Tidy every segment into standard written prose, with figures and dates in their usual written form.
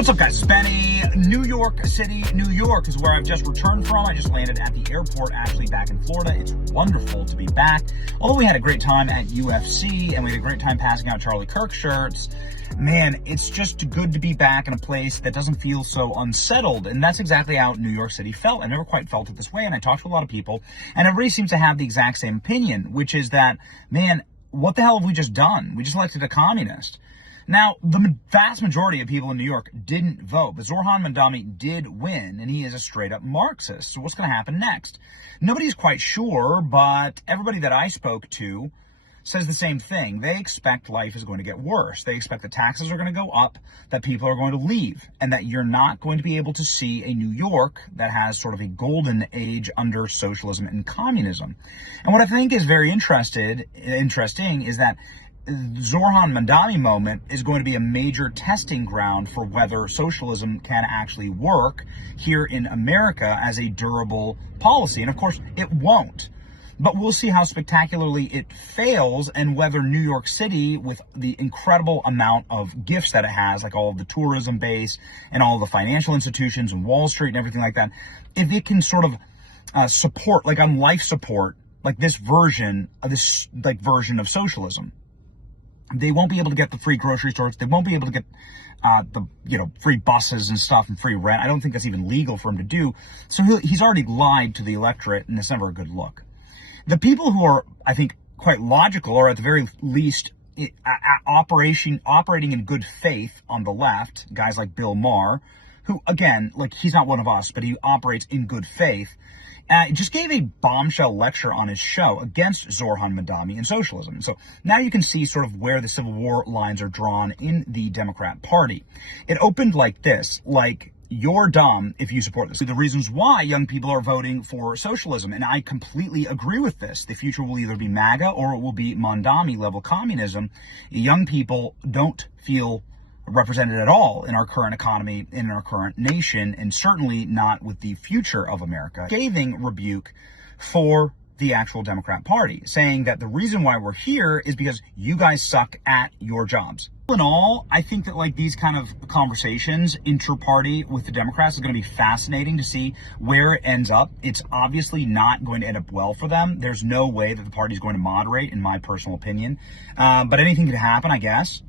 What's up, guys? It's Benny. New York City, New York is where I've just returned from. I just landed at the airport, actually back in Florida. It's wonderful to be back. Although we had a great time at UFC and we had a great time passing out Charlie Kirk shirts, man, it's just good to be back in a place that doesn't feel so unsettled. And that's exactly how New York City felt. I never quite felt it this way. And I talked to a lot of people and everybody seems to have the exact same opinion, which is that, man, what the hell have we just done? We just elected a communist. Now, the vast majority of people in New York didn't vote, but Zoran Mamdani did win, and he is a straight-up Marxist. So what's going to happen next? Nobody's quite sure, but everybody that I spoke to says the same thing. They expect life is going to get worse. They expect that taxes are going to go up, that people are going to leave, and that you're not going to be able to see a New York that has sort of a golden age under socialism and communism. And what I think is very interesting is that Zoran Mamdani moment is going to be a major testing ground for whether socialism can actually work here in America as a durable policy. And of course, it won't. But we'll see how spectacularly it fails and whether New York City, with the incredible amount of gifts that it has, like all of the tourism base and all of the financial institutions and Wall Street and everything like that, if it can sort of support, like on life support, like this version of socialism. They won't be able to get the free grocery stores. They won't be able to get free buses and stuff and free rent. I don't think that's even legal for him to do. So he's already lied to the electorate, and it's never a good look. The people who are, I think, quite logical, or at the very least operating in good faith on the left, guys like Bill Maher, who, again, like he's not one of us, but he operates in good faith, just gave a bombshell lecture on his show against Zoran Mamdani and socialism. So now you can see sort of where the Civil War lines are drawn in the Democrat Party. It opened like this, like, you're dumb if you support this. The reasons why young people are voting for socialism, and I completely agree with this. The future will either be MAGA or it will be Mamdani level communism. Young people don't feel represented at all in our current economy, in our current nation, and certainly not with the future of America. Scathing rebuke for the actual Democrat Party, saying that the reason why we're here is because you guys suck at your jobs. All in all, I think that like these kind of conversations inter-party with the Democrats is going to be fascinating to see where it ends up. It's obviously not going to end up well for them. There's no way that the party is going to moderate, in my personal opinion. But anything could happen, I guess.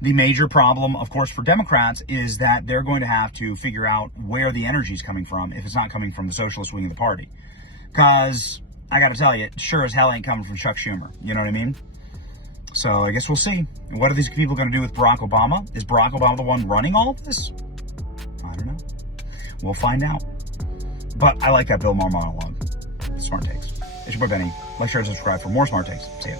The major problem, of course, for Democrats is that they're going to have to figure out where the energy is coming from if it's not coming from the socialist wing of the party. Because I got to tell you, it sure as hell ain't coming from Chuck Schumer. You know what I mean? So I guess we'll see. And what are these people going to do with Barack Obama? Is Barack Obama the one running all of this? I don't know. We'll find out. But I like that Bill Maher monologue. Smart takes. It's your boy Benny. Like, share, and subscribe for more smart takes. See ya.